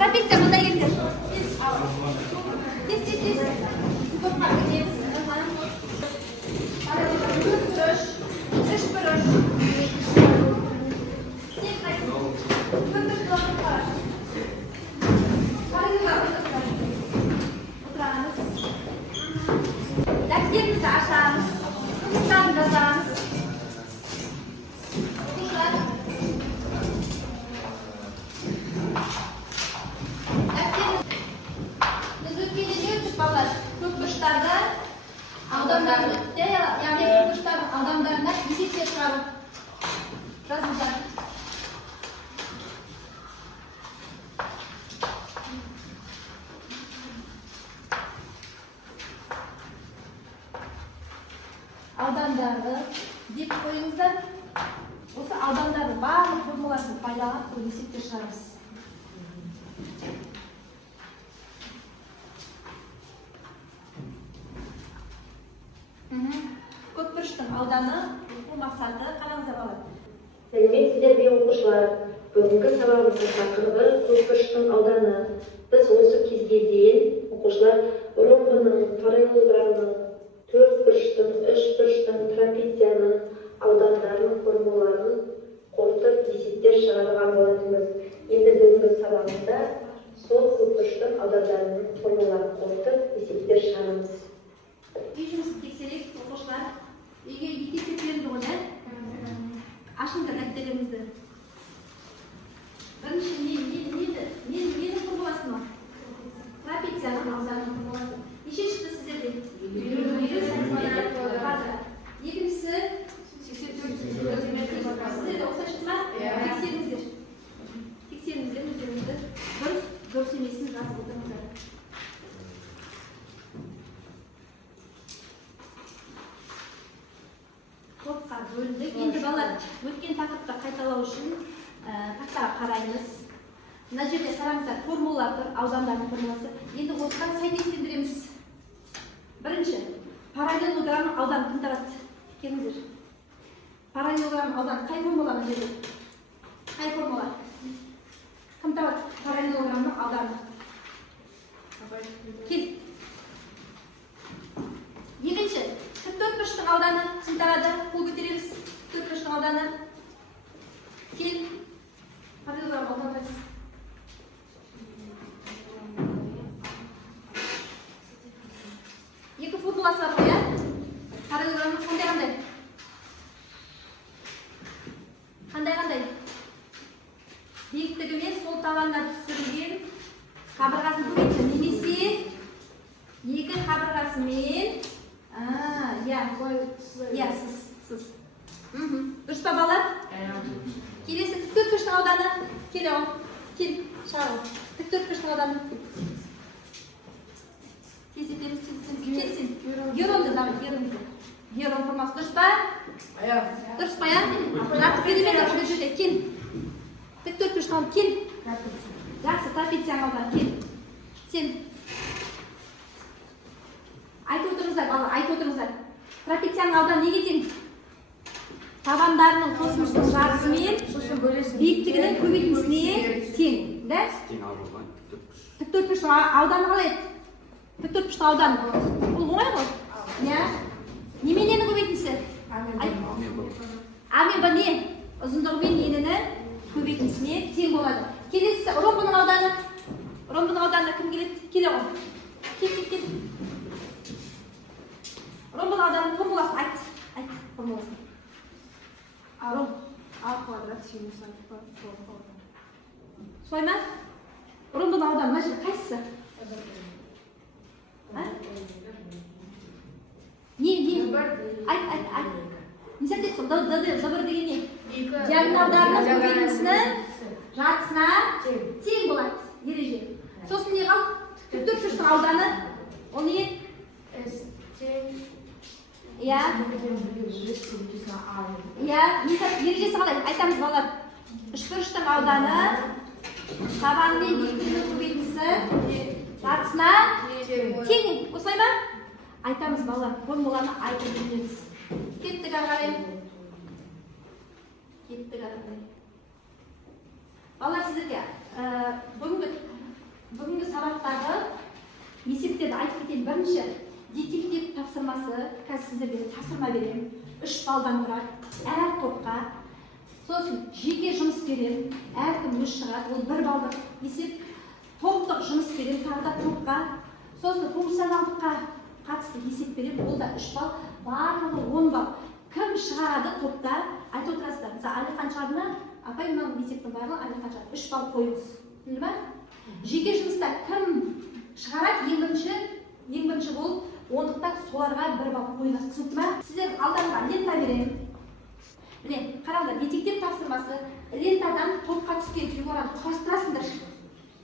Трапеция мында келдер. Тез. Көпқа кетеміз. Үш бұрыш. Сен қайсың? Көпір құлақын қара. Қарайға отырамыз. Дәптерімізді ашамыз. Құшағын жазамыз. Аудандарында, яғни көпбұрыштардың аудандарында есептер шығарып жазыңыздар. Аудандарды деп қойыңыздар. Осы аудандардың барлық формуласын пайдаланып есептер шығарамыз. Көпбұрыштың ауданы оқу мақсаты қараңыздар балалар. Сәлеметсіздер ме оқушылар? Бүгінгі сабағымыздың тақырыбы көпбұрыштың ауданы. Біз осы кезге дейін оқушылар ромбының, параллелограммның, төртбұрыштың, үшбұрыштың, трапецияның аудандарының формулаларын қорытып есептер шығарған болатынбыз. Енді бүгінгі сабағымызда сол көпбұрыштың аудандарының формулаларын қорытып есептер шығарамыз. Үй жұмысын тексерейік, оқушылар. Үйге есеп берілді ғой, ашыңыздар дәптеріңізді. Бірінші нені формуласы ма? Трапецияның ауданының формуласы. Неше шықты сіздерде? 100 сантиметр квадрат. Екіншісі 84 сіздерде осылай шықты ма? Тексеріңіздер. Тексеріңіздер өздеріңізді. Дұрыс емесін жазып отырыңыздар. Топқа бөлдік. Енді балалар өткен тақырыпты қайталау үшін тақтаға қараймыз. Мына жерде қараңыздар, формулалар тұр, аудандардың формуласы. Енді осыған сәйкестендіреміз. Бірінші, параллелограммның ауданы кім табады? Келіңіздер. Параллелограммның ауданы қай формуланы жерде? Қай формула? Кім табады параллелограммның ауданы? Кел. Екінші, төртбұрыштың ауданы кім табады? Қол көтереміз. Төртбұрыштың ауданы. Кел. Параллелограмм ауданы қайсысы? Екі формуласы бар ғой, иә? Параллелограммның қандай? Қандай? Биіктігімен сол табанына түсірілген қабырғасын көбейтсе, немесе екі қабырғасымен сыз. Дұрыс па балалар? Келесі төртбұрыштың ауданы. Кел, шағыл. Төртбұрыштың ауданы. Келсетеміз. Келсін. Геронды, герон формасы. Дұрыс па? Дұрыс па, я? Нақты периметр бұл жерде. Кел. Төртбұрыштың ауданы. Кел. Жақсы, трапецияның ауданы. Кел. Сен. Айтып отырыңыздар, балалар, айтып отырыңыздар. Трапецияның ауданы неге тең? Табандарының қосындысының жарысымен биіктігінің көбейтіндісіне тең. Төртбұрыштың ауданы қалай еді? Төртбұрыштың ауданы. Бұл оңай ғой? Неменені көбейтіндісі? А мен не? Ұзындығымен енінің көбейтіндісіне тең болады. Келесі ромбының ауданы. Ромбының ауданы кім келеді? Келе ғой. Кел. Ромбының ауданының формуласын айт формуласын. А квадрат синус альфа. Солай ма? Ромбының ауданы мына жер қайсысы? Не? Айт. Не сәт етсің? Дабыр деген не? Диагоналдарының көбейтіндісінің жартысына тең болады. Ереже. Сосын не қалды? Төртбұрыштың ауданы. Ол не? Ережесі қалай? Айтамыз балалар. Үшбұрыштың ауданы, табанымен биіктігінің көбейтіндісі жартысына тең. Осылай ма? Айтамыз балалар. Формуланы айтып жүрміз. Кеттік ары қарай. Балалар, сіздерге бүгінгі Бүгінгі сабақтағы есептерді айтып кетейін. Бірінші, детектив тапсырмасы. Қазір сіздерге тапсырма беремін. 3 балдан тұрады. Әр топқа. Сосын жеке жұмыс беремін. Әркім өз шығады. Ол 1 балдық есеп. Топтық жұмыс беремін. Тағы да топқа. Сосын функционалдыққа қатысты есеп беремін. Ол да 3 бал. Барлығы 10 бал. Кім шығарады топта? Айтып отырасыздар. Мысалы, Әлихан шығарды ма? Апай, мынау есептің барлығы Әлихан шығарды. 3 бал қойыңыз. Түсінді ме? Жеке жұмыста кім шығарады? Ең бірінші болып, ондықта соларға 1 бал қойыңыз. Түсінді ме? Сіздер алдарыңызға лента беремін. Міне, қараңдар, детектив тапсырмасы. Лентадан топқа түскен фигураны құрастырасыңдар.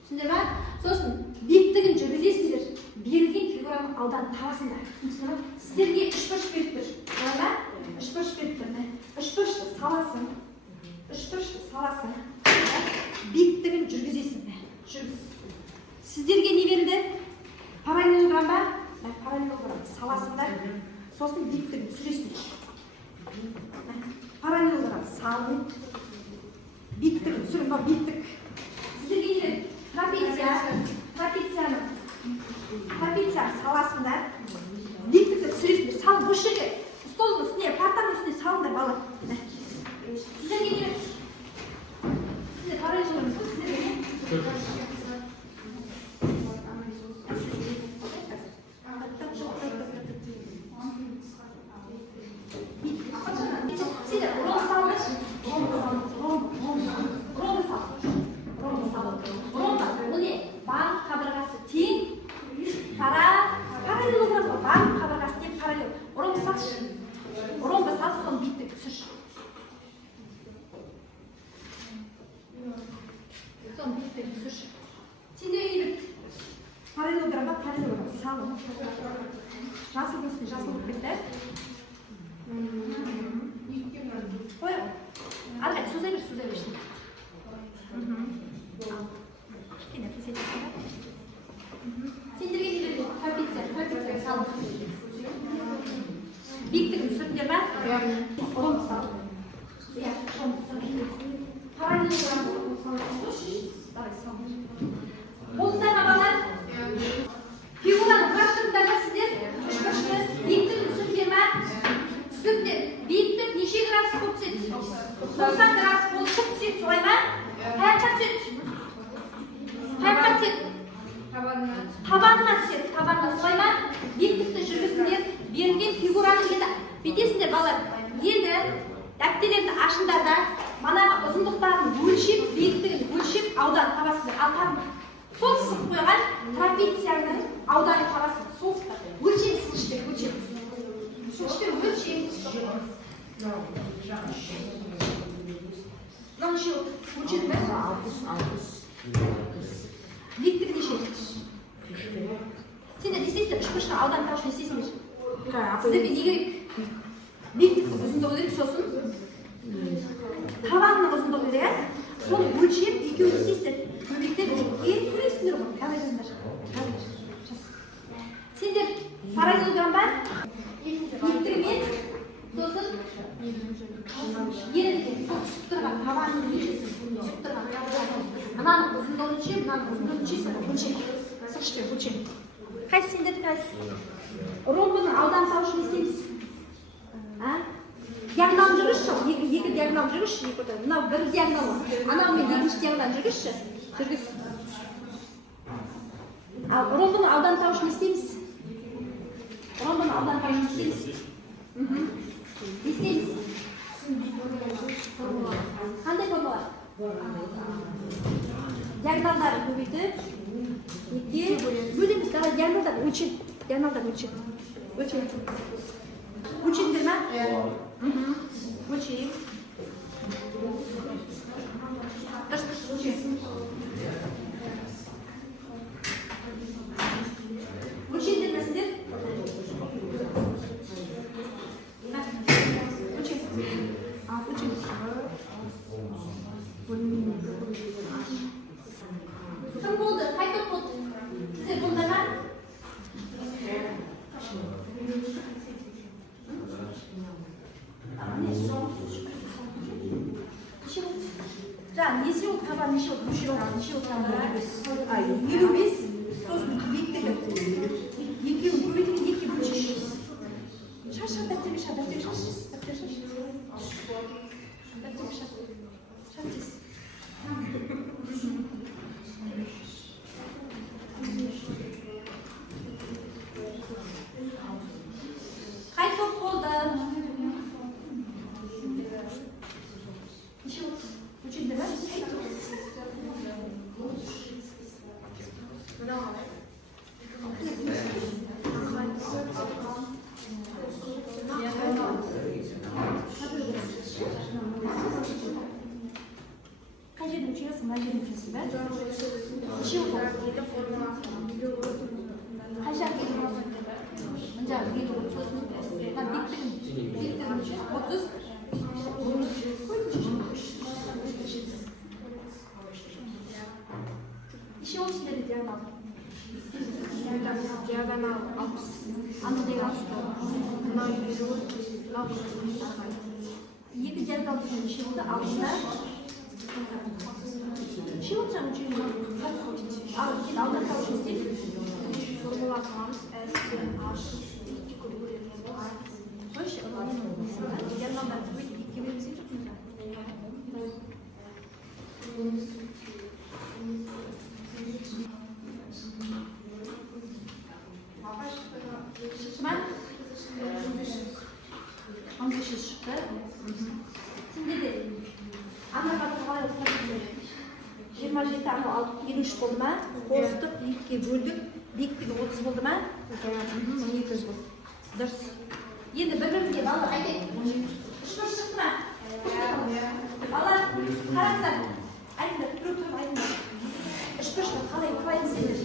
Түсіндір ме? Сосын биіктігін жүргізесіңдер. Берілген фигураның ауданын табасыңдар. Түсіндір ме? Сіздерге 3 бұрыш беріп тұр. Олайма? 3 бұрыш беріп тұр. 3 бұрышты саласың. 3 бұрышты саласың. Биіктігін жүргізесің. Жүргіз. Сіздерге не берілді? Параллелограмм ба? Параллелограмм саласыңдар. Сосын биіктігін түсіресіңдер. Параллелограмм салың. Биіктігін түсірің ба? Биіктік. Сіздерге не берілді? Трапеция саласыңдар. Биіктікті түсіресіңдер. Салың осы жерге. Столдың үстіне, партаның үстіне салыңдар бала. Сіздерге не берілді? Сіздер параллелограмм сіздерге не? Жасыл үстіне жасыл болып кетті. Қой ғой. Арғай, созай бер. Кішкене қисайтасың ба? Сендерге не берді? Трапеция салып. Биіктігін түсіріңдер ме? Ромб салып. Параллелограмм салып. Давай салып. Болдыңдар ма балар? Фигураны құрастырыңдар ма сіздер? 3 бұрышты биіктігін түсіріңдер ме? Түсіріңдер. Биіктік неше градус болып түседі? 90 градус болып түседі, солай ма? Қаяққа түседі? Қаяққа түседі? Табанына түседі. Табанына солай ма? Биіктікті жүргізіңдер. Берілген фигураны енді бүйтесіңдер балалар. Енді дәптерлерді ашыңдар да, манағы ұзындықтарын өлшеп, биіктігін өлшеп, аудан табасыңдар. Ал сол сызып қойған трапецияның ауданы табасың. Сол сызып өлшеңіз ішпек, өлшеңіз. Ішпек өлшеңіз. Мынау неше болды? Өлшеді ме? 60. Биіктігі неше? Сендер не істейсіңдер? 3 бұрышқа аудан табыш не істейсіңдер? Сіздерге не керек? Биіктіктің ұзындығы керек, сосын табанның ұзындығы керек. Соны өлшеп, екеуі не істейсіңдер? Көбектер көресіңдер ғой. Қалай жазыңдар? Сендер параллелограмм ба? Биіктігімен сосын ерінген сол түсіп тұрған табанның нешесі түсіп тұрған мынаның ұзындығын өлшеп, мынаның ұзындығын өлшеп. Сыршпен өлшеп. Қайсы сендерді қайсы? Ромбының ауданын табу үшін не істейміз? Диагоналын жүргізші. Екі диагоналын жүргізші. Мынау бір диагоналы. Анаумен екінші диагоналын жүргізші. Жүргіз. Ал ромбының ауданын табу үшін не істейміз? Ромбының ауданын табу үшін не істейміз? Не істейміз? Қандай формулар? Диагоналдары көбейтіп, бөлеміз. Давай диагоналдарын өлшеп. Диагоналдарын өлшеп. Өлшеңдер ма? Өлшейік. Дұрыс, өлшейік. Өлшеңдер ма сіздер? Кім болды? Қай топ болды? Сіздер болдар ма? 자, неше ол табан неше ол табан 55 сосын биіктігі екеуін көбейткен екіге бөлшек шаш дәптерге шаш тез қай топ болды неше өлшеңдер ме қай жерде өлшеңесің мына жерде өлшеңсің бе неше болды қай жақ мына жақ сосын мына биіктігін неше 30 неше ол сіздерде диагонал Диагонал 60. анадай 60 Мынау 160. екі диагонал деген неше болды 60-та неше болды жаңа өлшеуі ал кейін алдан тауыш істейді Формула қыламыз. S, H, 2 көп бөлінген қойшы диагоналдарды бөліп екіге бөлмесең жоқпын шықты ма 15 шықты сендерде анаға қалай 27 анау 53 болды ма қостық екіге бөлдік биіктігі 30 болды ма 200 болды дұрыс енді бір-бірімізге балалар айтайық үшбір шықты ма балалар қараңыздар айтыңдар тұрып айтыңдар үшбір шықты қалай десеңдер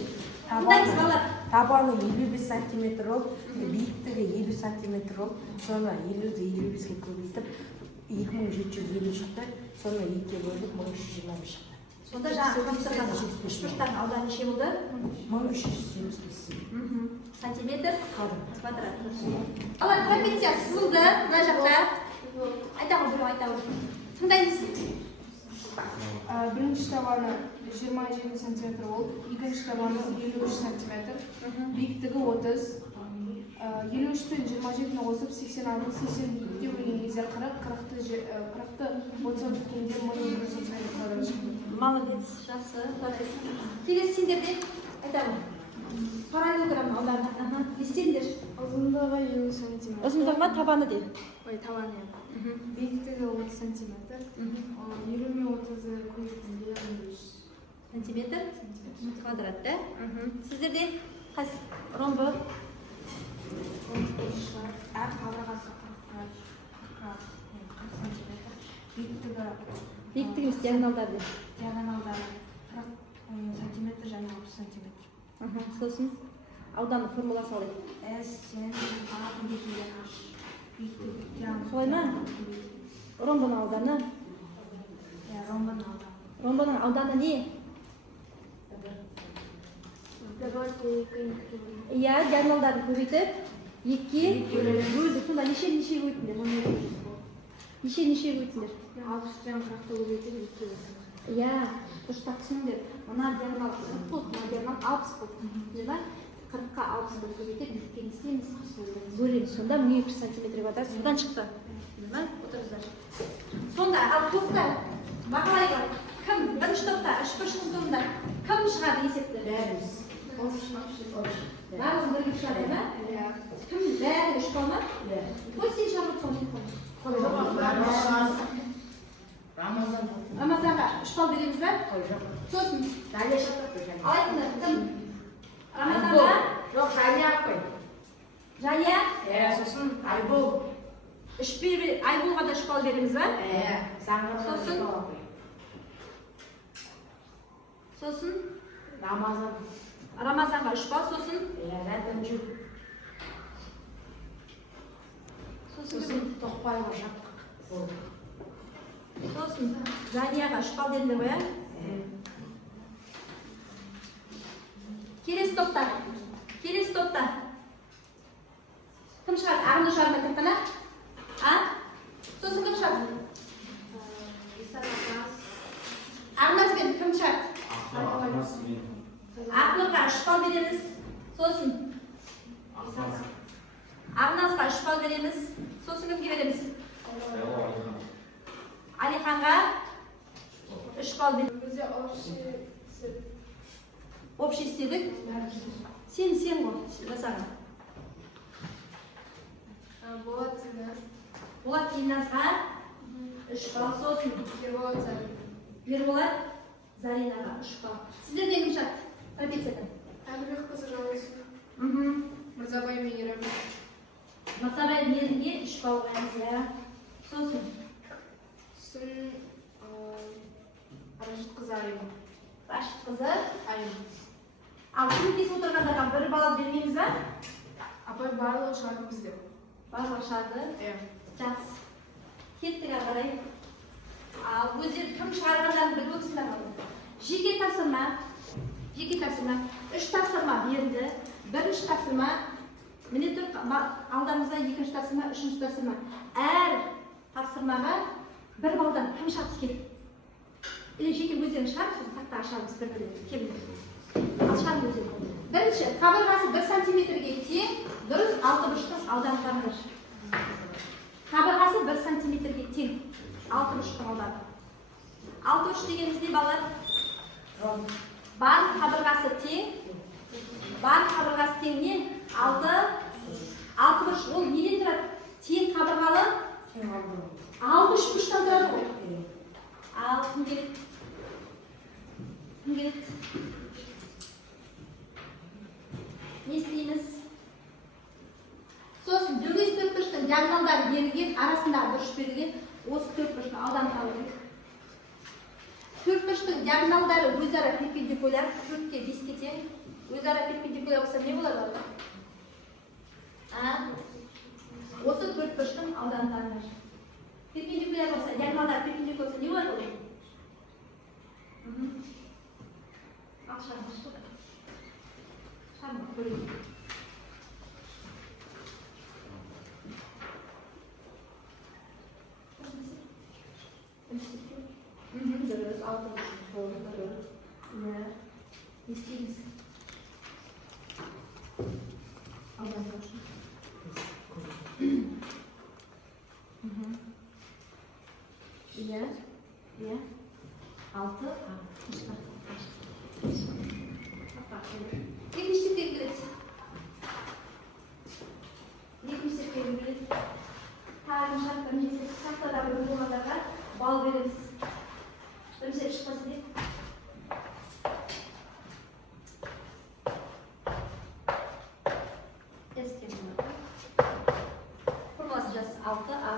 тыңдаймыз балалар Табаны 55 сантиметр болып, биіктігі 50 сантиметр болып, соны 50-ді 55-ге көбейтіп, 2750 шықты, соны 2-ге бөліп 1325 шықты. сонда жаңағы тапсырған үшбірштің ауданы неше болды 1375 сантиметр квадрат балалар трапеция сызылды мына жақта айта ғой біреу айта ғой тыңдаймыз Бірінші табаны 27 сантиметр болып, екінші табаны 53 сантиметр. Биіктігі 30. 53 пен 27-ні қосып 86, 82-ге бөлген кезде 40-ті 30-ға бөлгенде 1200 сантиметр квадрат шықты. молодец жақсы келесі сендерде айта ғой параллелограмм ауданы не істедіңдер Ұзындығы 50 сантиметр. ұзындығы ма табаны де Ой, табаны. Биіктігі 30 сантиметр. 20 мен 30-ды көбейтгенде 15 сантиметр квадратта сіздерде ромбы әр қабырғасы 40 сантиметр. биіктігіміз диагоналдарды Диагоналдары 40 сантиметр және 60 сантиметр. сосын ауданның формуласын алайық S және A бөлінген H. Биіктігі солай ма ромбының ауданы ромбының ауданы не иә диагоналдарды көбейтіп екіге бөлдік сонда неше көбейтіңдер неше көбейтіңдер 60 пен 40-ты көбейтіп 2-ге иә дұрыстап түсініңдер мына диагонал 40 болды мына диагонал 60 болды түсіндіңдер ма 40-қа 60-ды көбейтіп екіге не істейміз бөлеміз сонда 1200 сантиметр квадрат содан шықты ма отырыңыздар сонда ал топта бақылайық кім бірінші топта үшбіршінің тобында кім шығады есепті барлығы бірге шығады ма кім бәрі 3 балл ма қой сен шығарып отырсың рамазанға 3 балл береміз ба сосын ал айтыңдар кім рамазанға Жоқ, Жания қой. жая Сосын Айбол. айболға да 3 балл береміз ба Сосын сосын Рамазан. рамазанға 3 балл сосын Рәдімжу. сосын Тоқбайға жаттық. сосын жанияға 3 балл дедіңдер ғой келесі топта кім шығады ағынды шығарды ма тек қана сосын кім шығады Ақнұрға 3 балл береміз. Сосын Ақназға 3 балл береміз. Сосын кімге береміз? Алиханға 3 балл береміз. Бізде Общий істедік. Сен ғой жасаған. Болат Иназға 3 балл. Сосын Ерболат Заринаға 3 балл. Сіздерден кім шат? Трапециядан. Әмірбек қызы жалғайсын. Мырзабай Мейірім. Мырзабай Мейірімге 3 балл қоямыз. Сосын Рашид қызы Айым. Рашид қызы Айым. Ал көмектесіп отырғандарға 1 балл бермейміз ба? Апай барлығы шарды бізде. Барлығы шарды. Жақсы. Кеттік ары қарай. Ал өздері кім шығарғандарын біліп отырсыңдар ма? Жеке тапсырма. 3 тапсырма берілді. Бірінші тапсырма. Міне тұр алдымызда екінші тапсырма, үшінші тапсырма. Әр тапсырмаға 1 балдан кім шарты келді? Жеке өздерін шығарып, сосын тақта ашамыз бір-біріне. Келіңдер. Ал шығарып өздерін. Бірінші, қабырғасы 1 сантиметрге тең, дұрыс 6 бұрыштың ауданы табыңдар. Қабырғасы 1 сантиметрге тең, 6 бұрыштың ауданы. 6 бұрыш дегеніміз не балалар? Барлық қабырғасы тең. Барлық қабырғасы тең не? 6 бұрыш. Ол неден тұрады? Тең қабырғалы? 6 бұрыштан тұрады ғой. Ал кім келеді? Не істейміз? Сосын дөңес төртбұрыштың диагоналдары берілген, арасындағы бұрыш берілген, осы төртбұрыштың ауданы табылды. Төртбұрыштың диагоналдары өзара перпендикуляр, 4-ке 5-ке тең. Өзара перпендикуляр болса не болады? Осы төртбұрыштың ауданы табылды. Перпендикуляр болса, диагоналдар перпендикуляр болса не болады? Ақшаны шықты. Шармы көрейін. Дұрыс, 6 дұрыс. Не істейміз? Алдан жоқшы. Иә. 6. Екінші тепкіледі. Тағын шарттарын жесек, тақтада бір болғандарға бал береміз. Бірінші шықпасы деп. Формуласы жас 6А.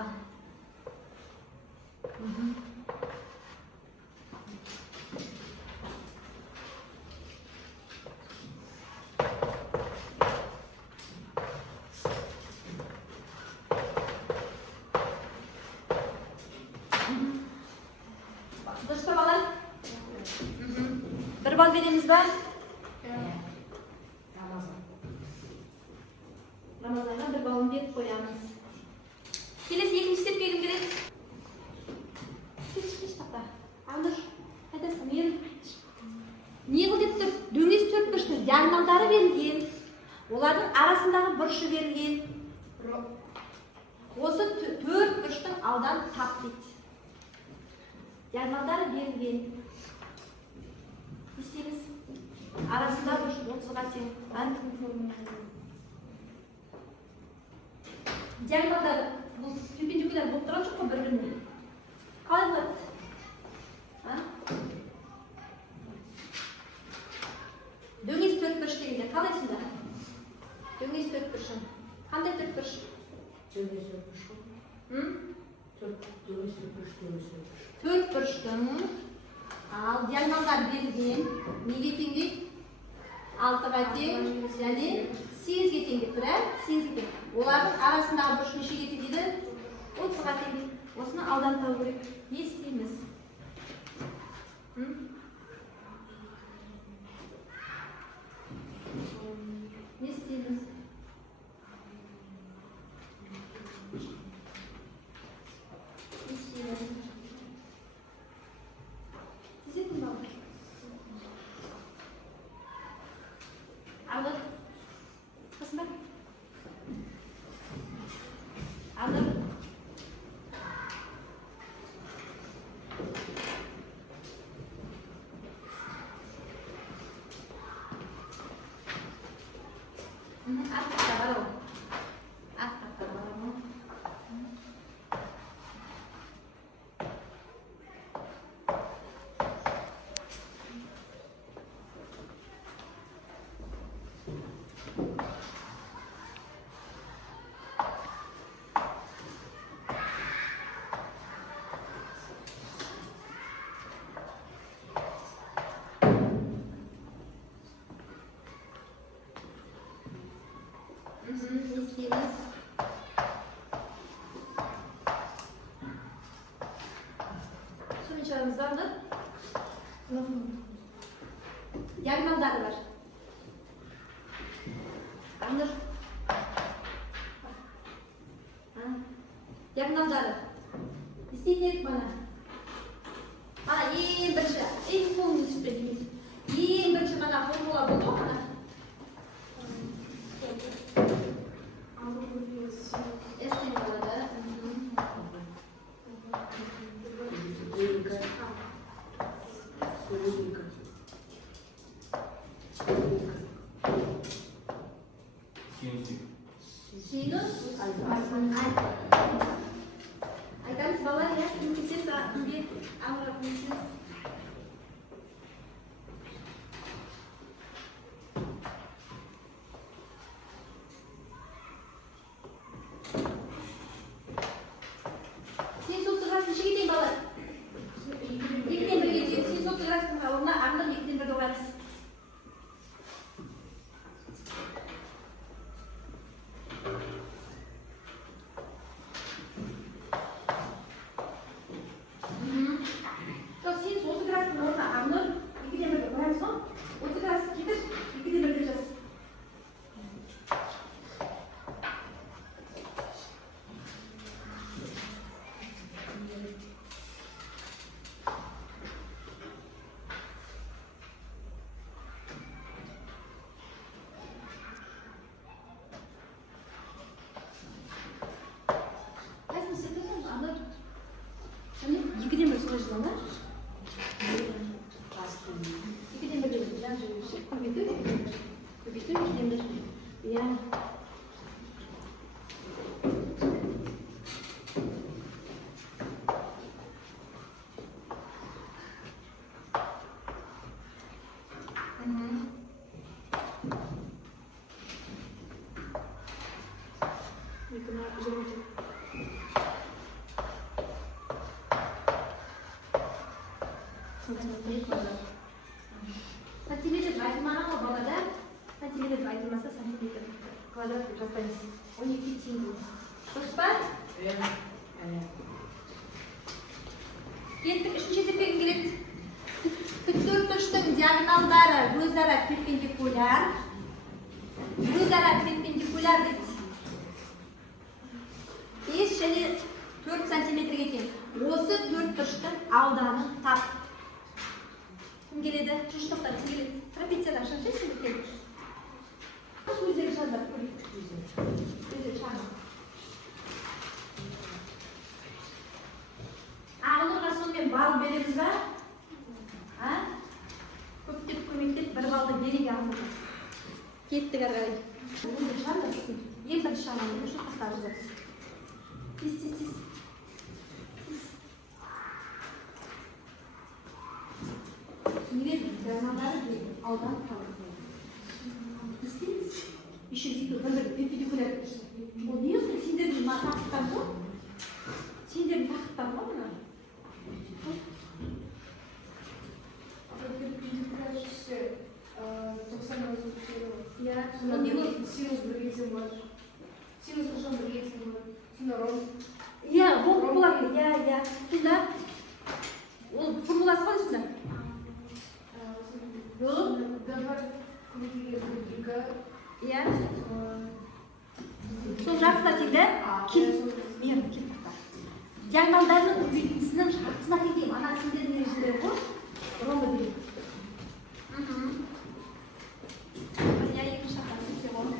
Дұрыс па балар? 1 балл береміз ба? Рамазанға 1 балын беріп қоямыз. Келесі екінші степке кім келеді? Кеш тақта. Андыр, қайдасың? Мен не қыл деп тұр? Дөңес төртбұрыштың диагоналдары берілген. Олардың арасындағы бұрышы берілген. Осы төртбұрыштың ауданы тап дейді. Диагоналдары берілген. Істейміз. Арасында бұрыш 30-ға тең. Диагоналдары перпендикуляр болып тұрған жоқ қой бір-біріне. Қалай болады? Дөңес төртбұрыш дегенде қалай сонда? Дөңес төртбұрышы. Қандай төртбұрыш? Дөңес төртбұрыш. Төртбұрыштың ал диагоналдар берілген. Неге тең дейді? 6-ға тең және 8-ге тең деп тұр, 8-ге тең. Олардың арасындағы бұрыш нешеге тең дейді? 30-ға тең дейді. Осыны аудан табу керек. Не істейміз? Не істейміз? жазамыз ба аны? Диагоналдары бар. Аныр. Диагоналдары. Не істейтін едік бана? Ең бірінші, ең қолыңды сүртпен дейміз. Ең бірінші мана формула болды ғой мана. С-тен болады. Синус айтамыз бала, я көмектесеміз, кімге аңырап көмектесеміз. Сен соты ғасын нешеге дейін бала? 2-ден 1-ге дейін. Сен соты ғасын орнына ағылып 2-ден 1-ге қоямыз. Сен 30 градустың орнына ағылып 2-ден 1-ге қоямыз ғой? 30 градус кетір, 2-ден 1-ге жаз. Қайсыны істетесің? Ағылып. Және 2-ден 1-ге жазған ба? 2-ден 1-ге жаз. Көбейту 2-ден 1. Иә. Сантиметр айтылмаған ғой балада. Сантиметр айтылмаса сантиметр квадрат деп жасаймыз. 12 тиын. Дұрыс па? Кеттік, үшінші есеппен келеді. Тіктөртбұрыштың диагоналдары өзара перпендикуляр. Өзара перпендикуляр дейді. 5 және 4 сантиметрге тең. Осы төртбұрыштың ауданын тап. Кім келеді? Үшінші тоқтар кім келеді? Трапециядан шаншайсың бі келді? Өздері шандар көрейік. Өздері шандар. Ағылырға сонымен бал береміз ба? Көптеп көмектеп бір балды береге ағылырға. Кеттік әрғарай. Өздері шандарсың. Ең бірінші шандар. Үші қыстағы жазасың. Тез. Неге диагоналдары аудан қалады. Істейміз. Еще сөйтіп бір-бір перпендикуляр тұрсын. Ол не осы? Сендердің тақырыптан ғой? Сендердің тақырыптан ғой мына? Перпендикуляр түссе 90 градус өтеді. Иә. Синус 1-ге тең болады. Синус қашан 1-ге тең болады. Сонда ром. Иә, ол болады. Иә. Сонда ол формуласы ғой сонда? Давай көмекеге 1-ге. Иә. Сол жартысына теңді. Мен кеттік бар. Диагоналдардың көбейтіндісінің жартысына теңдеймін. Ана сендердің ережелері ғой. Ромбы берейін. Я екінші шақтан сөйтсе болды.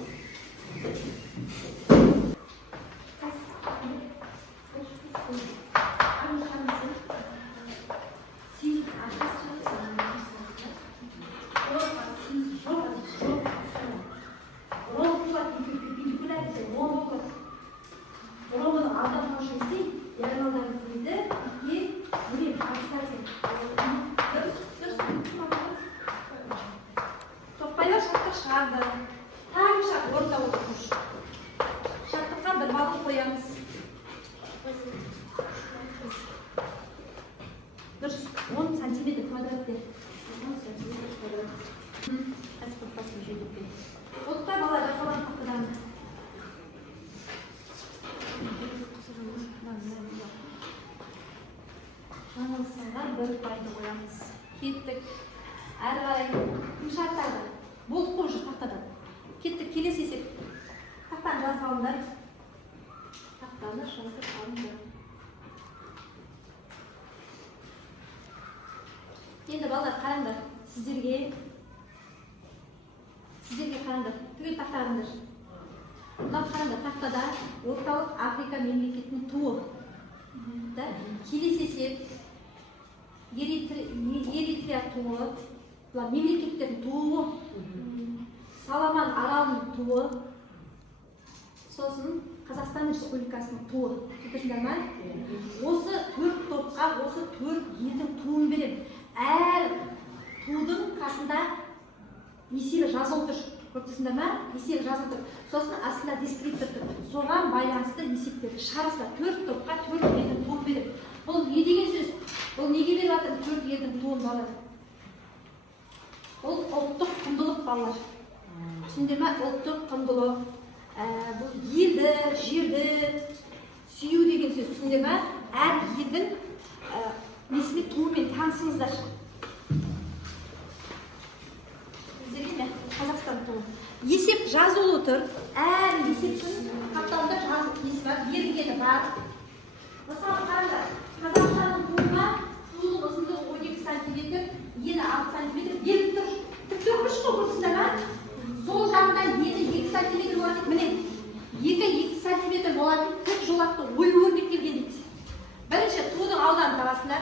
Дұрыс, 10 сантиметр квадрат дер. 10 сантиметр квадрат. Әспіп басын жүйдік бен. Отқа бала жасалан қақыдан. Жаңылсынға бір қоямыз. Кеттік. Әрі қарай шарттарды. Болып қой жүр тақтадан. Кеттік, келесі есеп. Тақтаны жазып алыңдар. Тақтаны жазып алыңдар. Енді балалар қараңдар. Сіздерге қараңдар. Түгел тақта қараңдар. Мынау қараңдар, тақтада орталық Африка мемлекетінің туы. Келесі есеп Эритрия туы, мемлекеттердің туы, Соломон аралының туы, сосын Қазақстан Республикасының туы. Түсіндіңіздер ме? Осы 4 топқа осы 4 елдің туын беремін. Әр тудың қасында есебі жазылып тұр. Көрдіңіздер ме? Есебі жазылып тұр. Сосын астында дескриптор тұр. Соған байланысты есептерді шығарасыздар. 4 топқа 4 елдің туын беремін. Бұл не деген сөз? Бұл неге беріп жатыр 4 елдің туын балалар? Бұл ұлттық құндылық балалар. Түсіндіңдер ме? Ұлттық құндылық. Бұл елді, жерді сүю деген сөз. Түсіндіңдер ме? Әр елдің несіне туымен танысыңыздар. Өздеріне Қазақстан туы. Есеп жазылып тұр. Әр есептің қапталында есеп бар, берілгені бар. Мысалы қараңдар, Қазақстанның туына туының ұзындығы 12 см, ені 6 см беріліп тұр. Тіпті көрші қой көрсіңдер ме? Сол жағында ені 2 см болады. Міне, 2 см болады. Тік жолақты ою өрнектелген дейді. Бірінші тудың ауданын табасыңдар.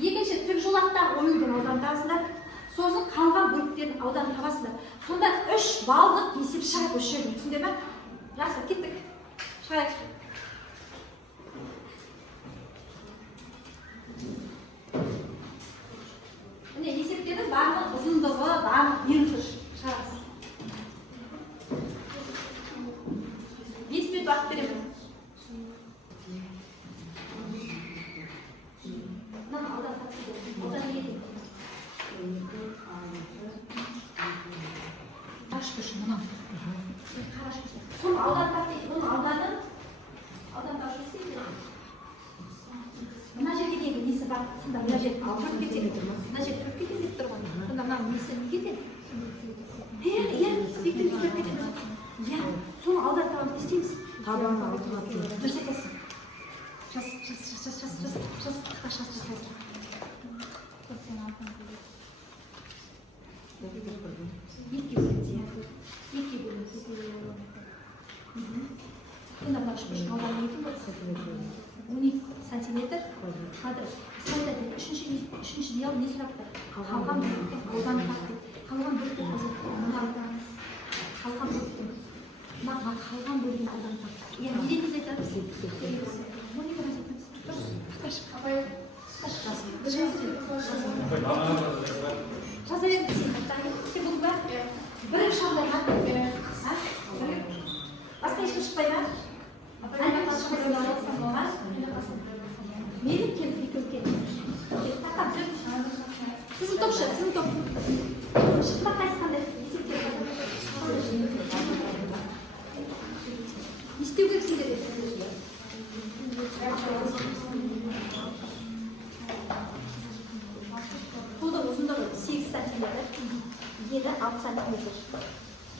Екінші тік жолақтағы оюдың ауданын табасыңдар. Сосын қалған бөліктердің ауданын табасыңдар. Сонда 3 балдық есеп шығады осы жерде. Түсіндіңдер ме? Жақсы, кеттік. Шығайық. Міне есептердің барлық ұзындығы, барлық беріліп тұр. Шығарасыз. 5 минут уақыт беремін. Мына аудан тапсырды. Аудан не дейді? Қараш көрші, мұна. Қараш көрші. Соны аудан тапсырды. Оның ауданын тапсырды істейді. Мына жерге дейінгі несі бар. Сонда мына жер алып кетеді. Мына жер тұрып кетеді деп тұр ғой. Сонда мына несі не кетеді? Бектен кетеді. Соны аудан табанып істейміз. Табаны алдыға тұр. Дұрыс айтасың. Жас. Екі бөлінді. Енді мына үшінші аудан етін ғой. 12 сантиметр квадрат. Сайда дейді, үшінші диал не сұрапты? Қалған бөліктен аудан тапты. Қалған бөліктен қалған бөліктен аудан тапты. Не дейміз айтамыз? 12 раз айтамыз. Дұрыс. Қыташ. Жаза берді сен. Сен бұл ба? Бірінші аудан ма? Басқа ешкім шықпай ма? Мені келді, екеу. Тақтап жүр. Сіздің топшы, сіздің топ. Шықпақ қайсы қандай? Не істеу керек сендер? Тудың ұзындығы 8 см, ені 6 см.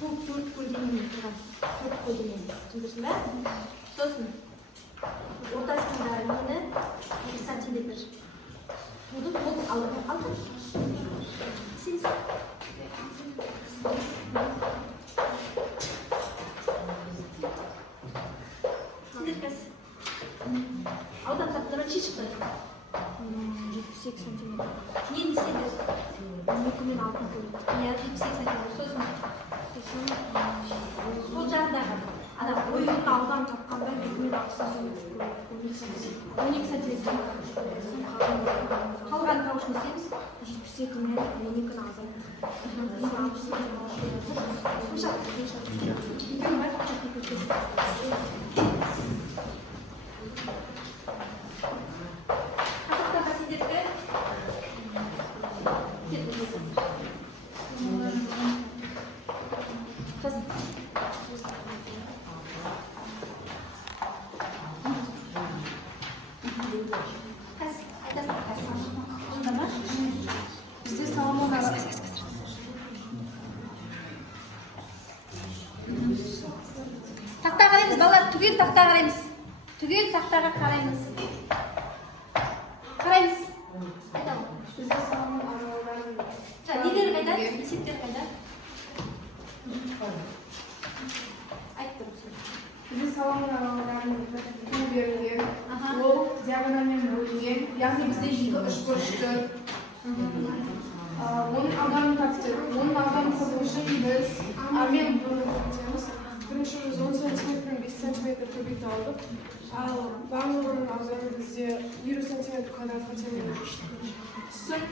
Бұл 4 көлденемен тұрған. 4 көлденемен. Түсіндірсің бе? Сосын ортасында ені 2 см. Тудың қолын алдым. Сіз. Сендер кәс. Аудан таптыра чи шықты? 78 см. Нені сендер? 2 мен 6 көлді. 78 см. Сосын сол жағындағы ана ойын аудан тапқанда 2 мен 6 см. 12 см. Қалған тауышын істейміз? 72 мен 2 азан. Қазақстанға сендерді түгел тақтаға қараймыз. Түгел тақтаға қараймыз. Қараймыз. Айтамын. Бізде саланың араларын Нелер қайда? Есептер қайда? Айтып тұрмын. бізде саланың араларын ту берілген, ол диагоналмен бөлінген, яғни бізде 2 үшбұрышты. Оның ауданын тапсыр. Оның ауданын табу үшін біз мен бөлімдеміз. Бірінші біз 10 сантиметр 5 сантиметр көбейте алдық. Ал барлығының ауданы бізде 50 сантиметр квадратқа тең. Сосын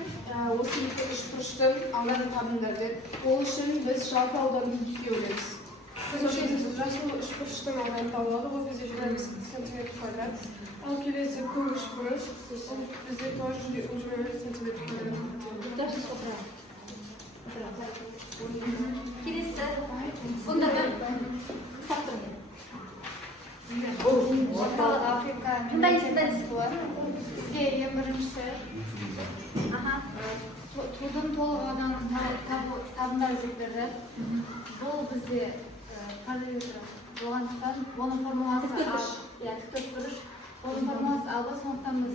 осы 2 үшбұрыштың ауданын табыңдар деп. Ол үшін біз жалпы ауданын 2-ге бөлеміз. Біз жасыл үшбұрыштың ауданын тауып алдық, ол бізде 25 сантиметр квадрат. Ал келесі көк үшбұрыш, ол бізде тоже 25 сантиметр квадрат. Келесі. Бұндағы ұстап тұрмын. Орталық Африка мемлекеті болады. Бізге ең біріншісі тудың толық ауданын табыңдар жүктірді. Бұл бізде полиметр болғандықтан оның формуласы тіктөртбұрыш. Оның формуласы алды, сондықтан біз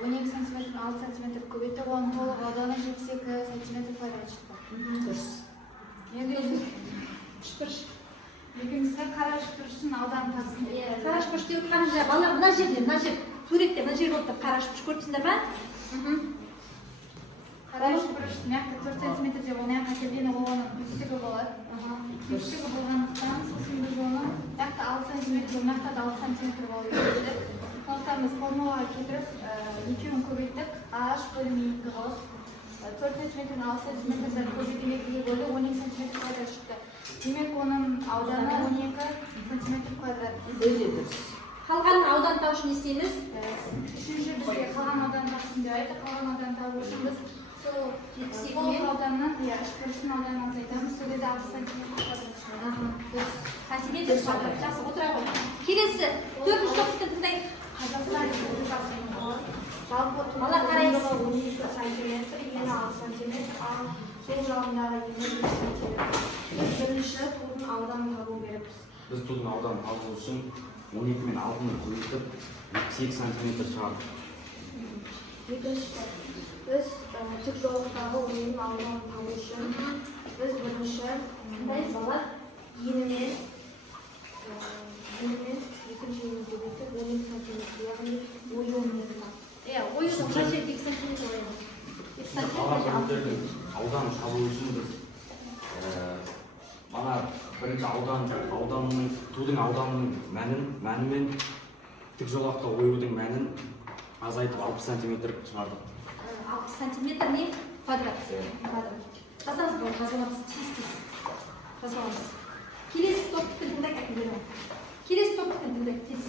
12 сантиметр 6 сантиметр көбейтіп, оның толық ауданы 72 сантиметр квадрат шықты. Дұрыс. Екіншісі қара үшбұрыштың ауданы тапсын. Қара үшбұрыш деп қанша балалар мына жерде, мына жер суретте, мына жер болып тұр. Қара үшбұрыш көріпсіңдер ме? Қара үшбұрыш мықты 4 сантиметр деп оны яққа келгені оның биіктігі болады. Биіктігі болғандықтан сосын біз оны мықты 6 сантиметр, мықты 6 сантиметр болып ескердік. Сондықтан біз формулаға кетіріп, екеуін көбейттік. H бөлім 2 қылып 4 сантиметр 6 сантиметр көбейтіп 2-ге бөліп 12 сантиметр квадрат шықты. Демек оның ауданы 12 сантиметр квадрат. Өте дұрыс. Қалған аудан тау үшін не істейміз? Үшінші бізге қалған аудан тапсын деп айтты. Қалған аудан табу үшін біз сол толық ауданнан үшбұрыштың ауданын азайтамыз. Сол кезде 6 сантиметр квадрат шығады. Сантиметр квадрат. Жақсы, отыра ғой. Келесі, 4-ші топсты тыңдайық. Қазақстан Республикасының жалпы Бала қарайсыз. 12 сантиметр, ені 6 сантиметр, ал сол жағындағы ені 1 сантиметр. Бірінші тудың ауданын табу керекпіз. Біз тудың ауданын табу үшін 12 мен 6-ны көбейтіп 8 сантиметр шығардық. Екінші, біз тік жолақтағы ойының ауданын табу үшін біз бірінші Тыңдайсыз балалар. енімен екінші ені көбейтіп 12 сантиметр, яғни ойының Ойын мына жерде 2 сантиметр ойын. 2 Қалған сантиметр. бөлімдердің ауданын табу үшін біз мана бірінші тудың ауданының мәні мен тік жолаққа оюдың мәнін азайтып 60 сантиметр шығардық. 60 сантиметр не? Квадрат. Жазамыз бұл, жазаламыз. Тез. Жазаламыз. Келесі топты тыңдайық әкелдерім. Келесі топты тыңдайық тез.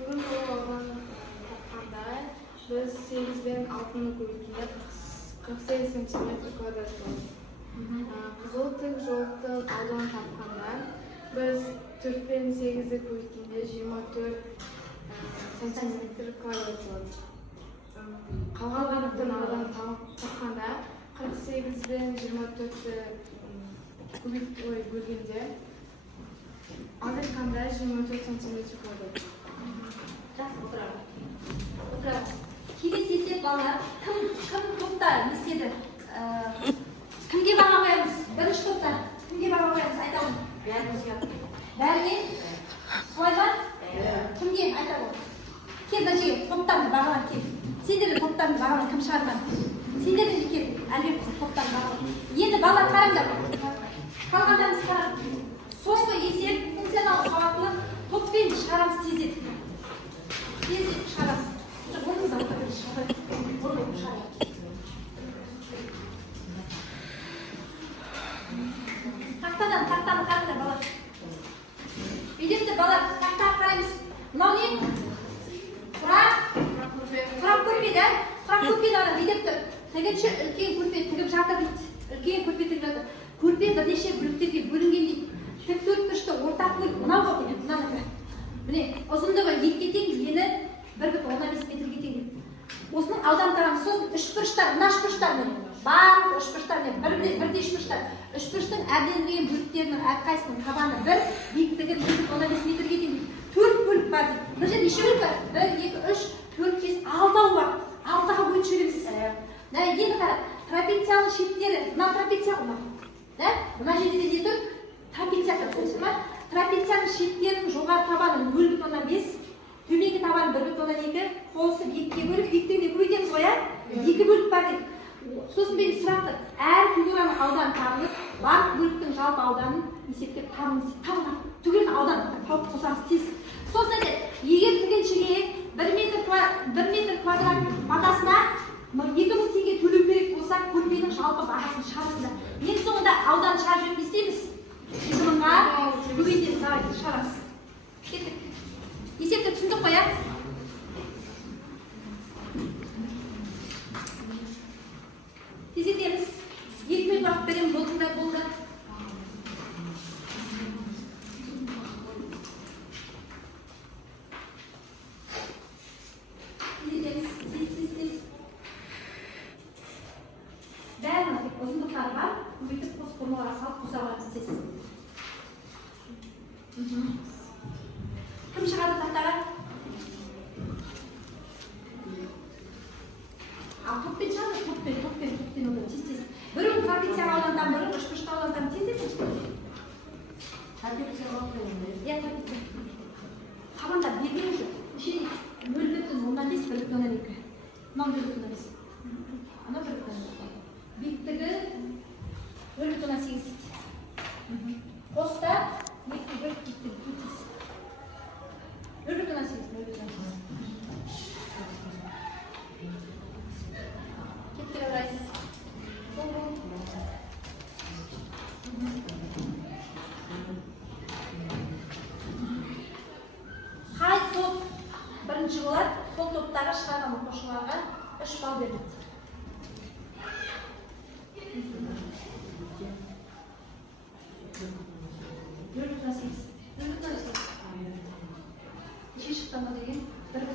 Бүгін толық ауданын тапқанда біз 8 бен 6-ны көбейткенде 48 сантиметр квадрат болады. Қызыл тік жолақтың ауданын тапқанда біз 4 бен 8-ді көбейткенде 24 сантиметр квадрат болады. Қалған бағыттың ауданын тапқанда 48 бен 24-ді бөлгенде азайтқанда 24 сантиметр квадрат. Жақсы, отырамын. Келесі есеп балалар. Кім топта не істеді? Кімге баға қоямыз? Бірінші топта. Кімге баға қоямыз? Айтамын. Бәріне? Солай ма? Кімге? Айтамын. Кел, мына жерге. Топтан бағалар кел. Сендердің топтан бағалар кім шығарған? Сендердің кел. Әлбек топтан бағалар. Енді балалар қараңдар. Қалғандарымыз қарап. Соңғы есеп функционал сауаттылық топпен шығарамыз тез етіп. Тез етіп шығарамыз. Орныңызда отырып шығарамыз. Тақтаны қараңдар балалар. Үйдепті балалар, тақтаға қараймыз. мынау не құрақ көрпе да құрақ көрпені ана не деп тұр тігінші үлкен көрпе тігіп жатыр дейді үлкен көрпе тігіп жатыр көрпе бірнеше бөліктерге бөлінген дейді тік төртбұрышты ортақ бөлік мынау ғой дейді мына міне ұзындығы 2-ге тең ені 1,15 метрге тең дейді осының ауданын табамыз сосын үшбұрыштар мына үшбұрыштар міне барлық үшбұрыштар міне бірдей үшбұрыштар үшбұрыштың әрленген бөліктерінің әрқайсысының табаны 1 биіктігі 1,15 метрге тең дейді 4 бөлік бар дейді мына жерде неше бөлік бар 1 2 3 4 5 6 бар 6-ға бөліп жібереміз енді қара трапециялық шеттері мына трапеция ғой да мына жерде не тұр трапеция тұр түсінесіз ма трапецияның шеттерінің жоғары табаны 0,5 төменгі табаны 1,2 қосы 2-ге бөліп биіктігіне көбейтеміз ғой 2 бөлік бар деп сосын мен сұрақты әр фигураның ауданын табыңыз барлық бөліктің жалпы ауданын есептеп табыңыз түгел ауданын тауып қосамыз тез сосын айтады егер тігіншіге 1 метр квадрат бағасына 2000 теңге төлеу керек болса көрпенің жалпы бағасын шығарасыздар ең соңында аудан шығарып жіберіп не істейміз 2000-ға көбейтеміз давайте шығарамыз кеттік есепті түсіндік қой тездетеміз 2 минут уақыт беремін болды бәрінің ұзындықтары бар көбейтіп қос формулаға салып қоса аламыз тез кім шығады тақтаға топпен шығады топпен тез біреуін трапециялық аудандан біреуін үшбұрышты аудандан тез табандар берген уже неше дейді 0,15 1,2 мынау 1,15 анау 1,2 биіктігі 0,8 дейді қоста 2 биіктігі 0,8 кеттік ағайын қай топ бірінші болады сол топтағы шығарған оқушыларға 3 балл беріледі неше шықты ма деген 1,17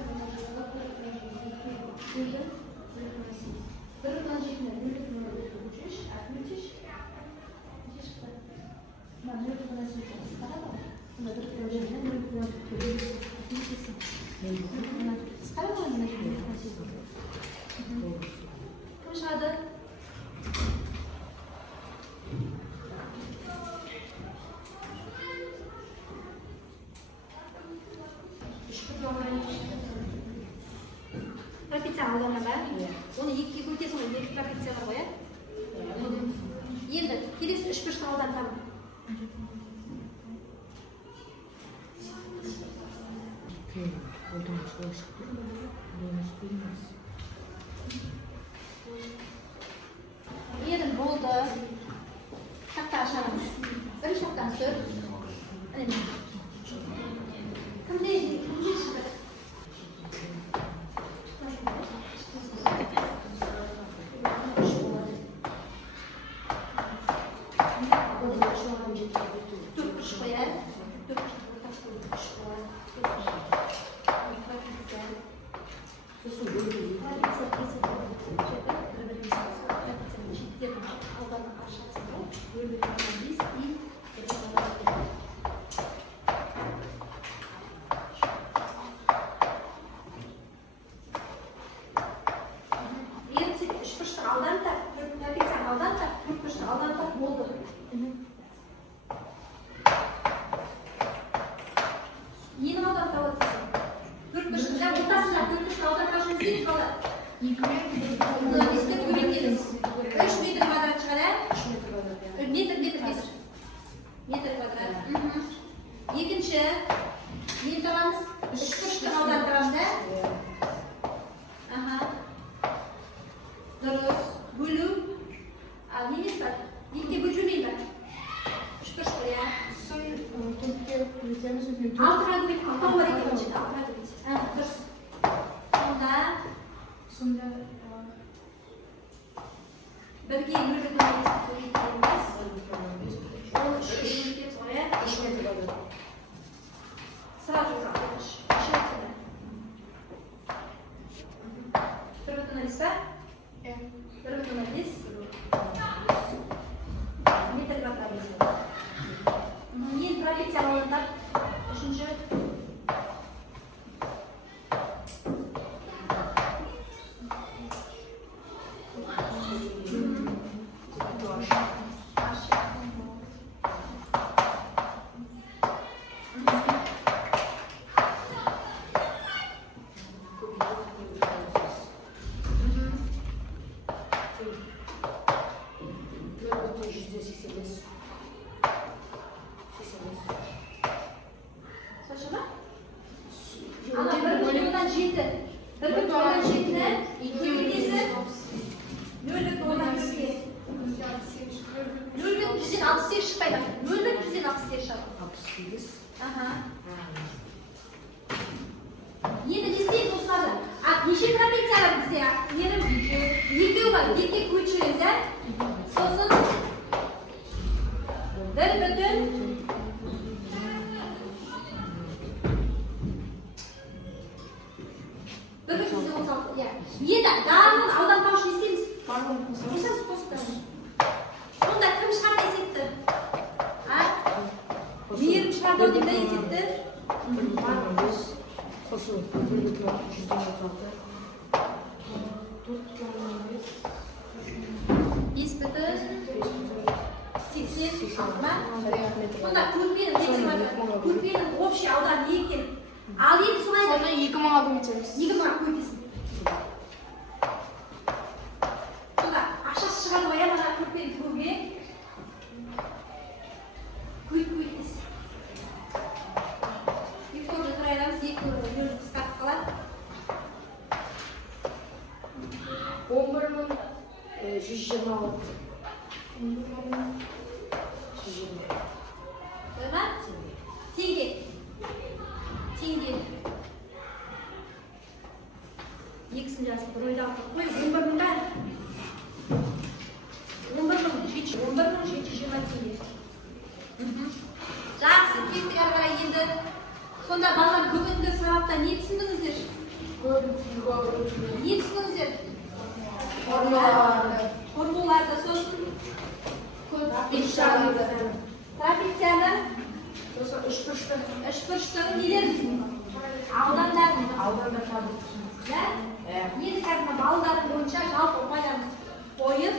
кім шығады? Трапеция ауданы бар. Оны 2-ге көбейтесің ғой, 2 трапеция бар ғой, енді келесі үшбұрышты аудан табы. Енді болды. Тақта ашамыз. Бірінші тақтан сөр. Кімде шықты? Метр квадрат. Екінші, не табамыз? Үшбұрышты аудан табамыз, дұрыс. Бөлу. Ал немес бар? Екіге бөлмей бар? Үшбұрыш қоя. Алтыға көбейіп, алтау бар екен. бірге 0,5 көбейтеміз. Ол 3 деп қояйық. 3 метр алады. Сразу запомнишь. Еще отсюда. 1,5 ба? 1,5 метр квадрат. Ең проекция алындар. Үшінші. Соны? Ана 1,7. 1,7-ні 2 бөлесі 0,2. 0,168 шықпайды. 0,168 шығады. 68. Ага. Енді не істейді осыларды? Неше пропорциялар бізде? Екеу бар, екіге көшіреміз, ә? Сосын 1,136. Енді дарын аудандаушы істейміз. Қосамыз, қосып. Сонда кім шығарды есепті? Мейірім шығарды деп есепті? Қосу 1,136. 5,86 ма? Сонда көрпенің общий ауданы не екен? Ал енді солай Соны 2000-ға бөлеміз. 2000-ға көйтесің. Сонда ақшасы шығады ғой, мына көрпені тігуге. Көйтесің. 2 күнді тұрайламыз, 2 күнді қысқартып қалады. 11,126. Ма? Теңге. Екісін жазып, бір ойда алып қой, 11.000 ба? 11.720 теңге. Жақсы, кеттік ары қарай енді. Сонда балалар бүгінгі сабақта не түсіндіңіздер? Не түсіндіңіздер? Формуларды, сосын трапецияны, үшбұрыштың нелерін? Аудандарын. Енді қазір балалардың бойынша жалпы ұпайларымыз қойып,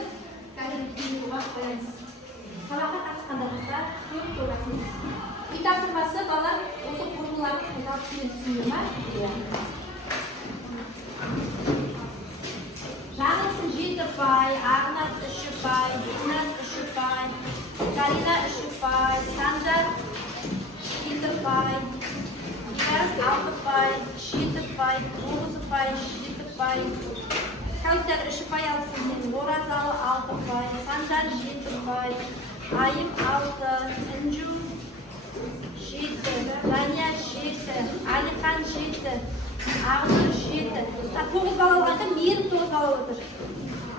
қазір кейінгі қоямыз. Сабаққа қатысқандарыңызға көп рахмет. Үй тапсырмасы балалар осы формуланы қайталап түсіндіңіздер ме? Жаңылсын 7 ұпай, Ағнат 3 ұпай, Бекназ 3 ұпай, Карина 3 ұпай, Санжар 7 ұпай, Бекарыс 6 ұпай, 7 ұпай, 9 ұпай, 7 ұпай, Кәусар 3 ұпай алсын, Оразалы 6 ұпай, Санжар 7 ұпай, Айым 6, Інжу 7, Дания 7, Алихан 7, Ағнат 7. 9 бала алғанда, Мейірім 9 бала отыр.